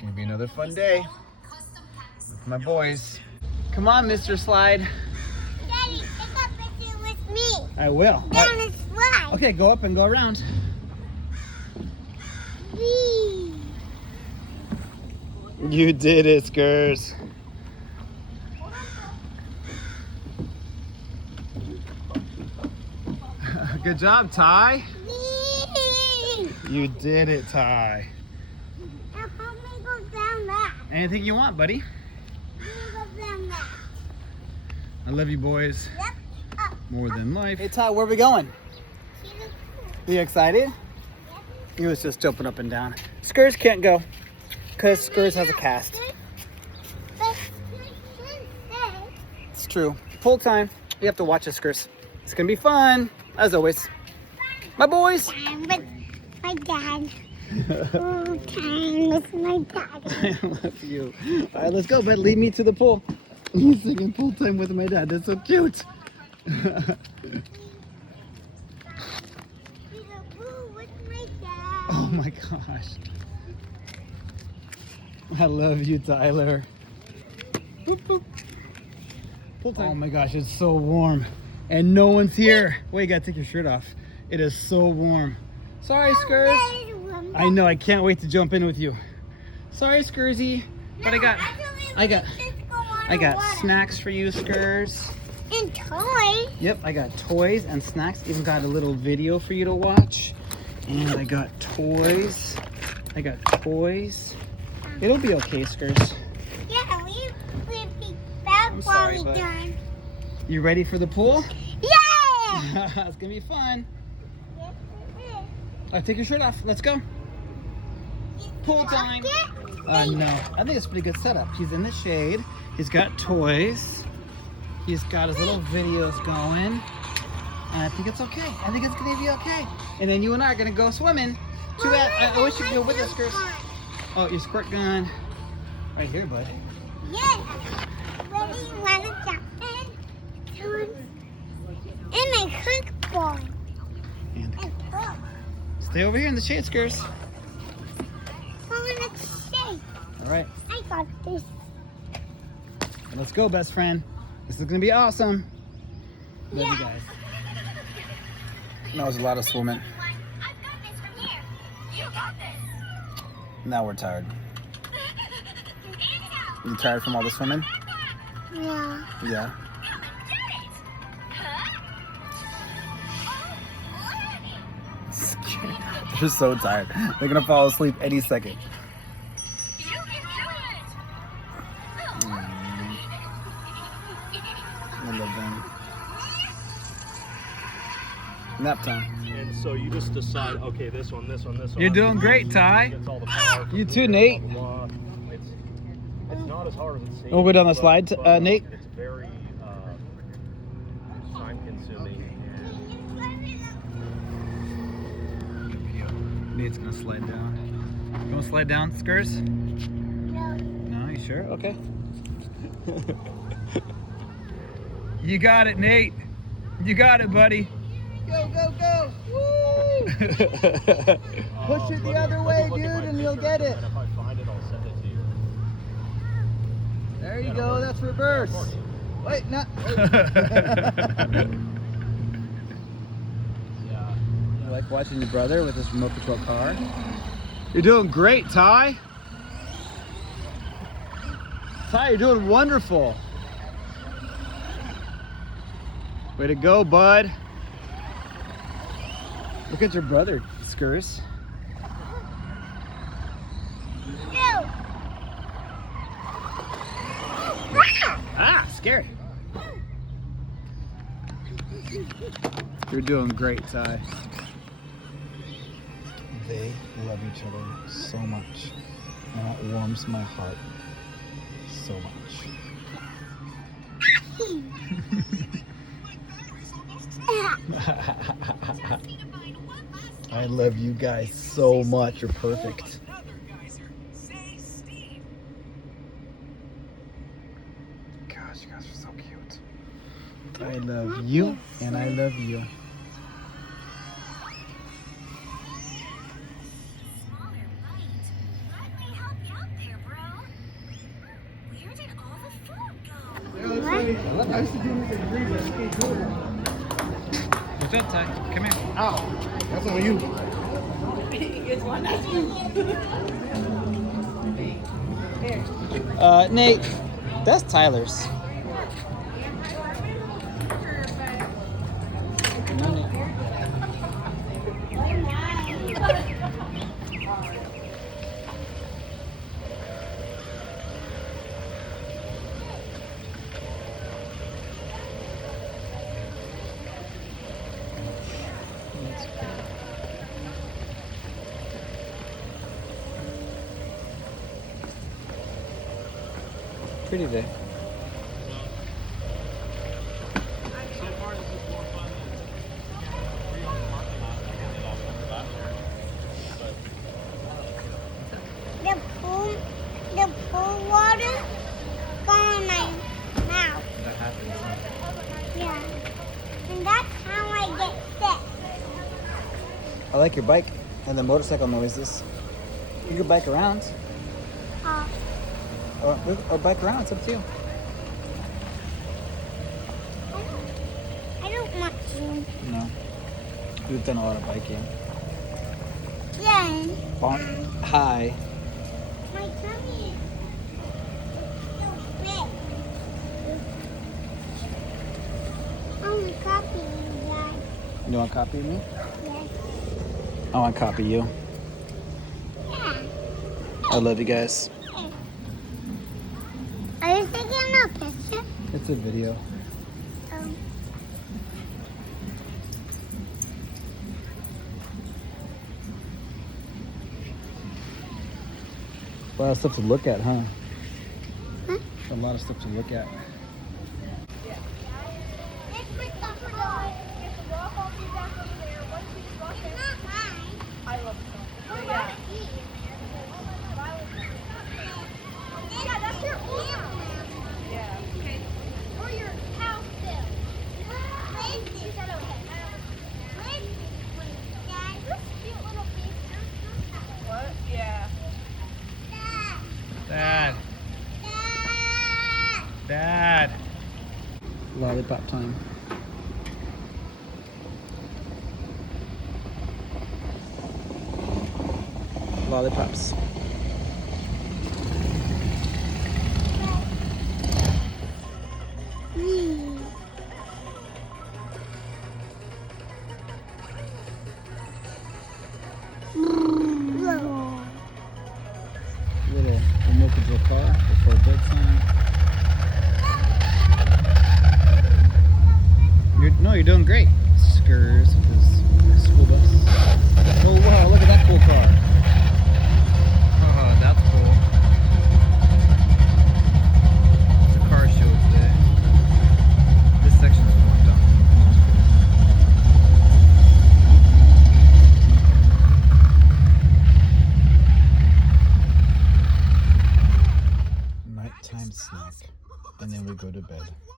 Gonna be another fun day with my boys. Come on, Mr. Slide. Daddy, take a picture with me. I will. Down the slide. Okay, go up and go around. Whee. You did it, Skurs. Good job, Ty. Whee. You did it, Ty. Now help me go down that. Anything you want, buddy. Let me go down that. I love you, boys. Yep. Up. More than life. Hey, Ty, where are we going? See the pool. Are you excited? Yep. He was just jumping up and down. Skurs can't go because Skurs has a cast. But It's true. Full time. You have to watch us, Skurs. It's gonna be fun, as always. My boys. I'm with my dad. Full time with my dad. I love you. All right, let's go, bud. Lead me to the pool. He's singing full time with my dad. That's so cute. See the pool with my dad. Oh my gosh. I love you, Tyler. Boop, boop. Full time. Oh my gosh, it's so warm. And no one's here. Wait, you gotta take your shirt off. It is so warm. Sorry, Skurs. I know, I can't wait to jump in with you. Sorry, Skursy. But I got snacks for you, Skurs. And toys. Yep, I got toys and snacks. Even got a little video for you to watch. And I got toys. It'll be okay, Skurs. Yeah, we'll be back I'm while sorry, we're bud. done. You ready for the pool? Yeah! It's gonna be fun. Yes, it is. All right, take your shirt off. Let's go. Pool time. No, I think it's a pretty good setup. He's in the shade. He's got toys. He's got his little videos going. And I think it's okay. I think it's gonna be okay. And then you and I are gonna go swimming. Too bad. I wish you could go with us, Chris. Oh, your squirt gun. Right here, bud. Yeah. Ready, want to jump in? And my hook And and pull. stay over here in the shade, Skurs. Pull in the shape. All right, I got this. let's go, best friend. This is gonna be awesome. Love you guys. That was a lot of swimming. I've got this from here. You got this. Now we're tired. You tired from all the swimming? Yeah. Yeah. They're so tired. They're gonna fall asleep any second. I love them. Nap time. And so you just decide, okay, this one. You're doing great, Ty. Gets all the power. You too, Nate. Blah, blah, blah. It's not as hard as it seems. We'll go down the but- slide, but, Nate. It's very time consuming. Nate's gonna slide down. You wanna slide down, Skurs? No. No, you sure? Okay. You got it, Nate. You got it, buddy. Go, go, go. Woo! Push it the other way, dude, and you'll get it. And if I find it, I'll send it to you. There you go. That's reverse. Wait, no. Yeah. You like watching your brother with his remote control car? You're doing great, Ty. Ty, you're doing wonderful. Way to go, bud. Look at your brother, Skurs. No. Ah, scary. You're doing great, Ty. They love each other so much. And that warms my heart so much. I love you guys so much. You're perfect. Gosh, you guys are so cute. I love you, and I love you. Smaller bites. Let me help you out there, What's up, Ty? Come here. Ow. That's on you. Nate, that's Tyler's. No, Nate. Pretty day. So far, this is more fun than free on the parking lot. I did all summer last year. The pool water gone in my mouth. That happens. Yeah. And that's how I get sick. I like your bike and the motorcycle noises. You can bike around. Or bike around, it's up to you. I don't want to. No. We've done a lot of biking. Yeah. Hi. My tummy is so big. I want to copy you, Dad. You want to copy me? Yes. I want to copy you. Yeah. I love you guys. Are you taking a picture? It's a video. A lot of stuff to look at, huh? Huh? A lot of stuff to look at. Dad. Dad. Lollipop time. Lollipops. Look at a remote car before bedtime. You're doing great. Skurs with his school bus. Oh wow, look at that cool car.